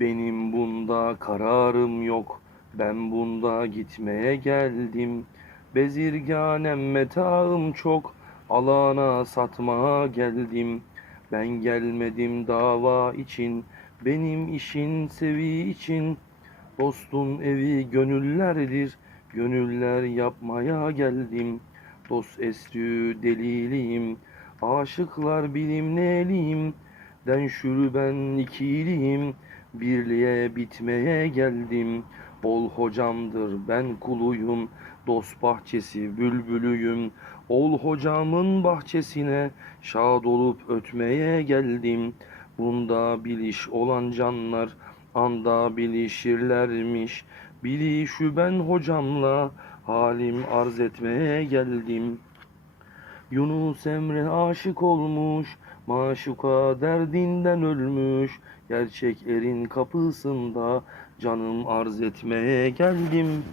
Benim bunda kararım yok. Ben bunda gitmeye geldim. Bezirganem metaım çok. Alana satmaya geldim. Ben gelmedim dava için. Benim işin sevi için. Dostun evi gönüllerdir. Gönüller yapmaya geldim. Dost estü deliliyim. Aşıklar bilimleliyim. Den şürü ben ikiliyim. Birliğe bitmeye geldim. Ol hocamdır ben kuluyum. Dost bahçesi bülbülüyüm. Ol hocamın bahçesine şad olup ötmeye geldim. Bunda biliş olan canlar anda bilişirlermiş. Bilişü ben hocamla halim arz etmeye geldim. Yunus Emre aşık olmuş, maşuka derdinden ölmüş. Gerçek erin kapısında canım arz etmeye geldim.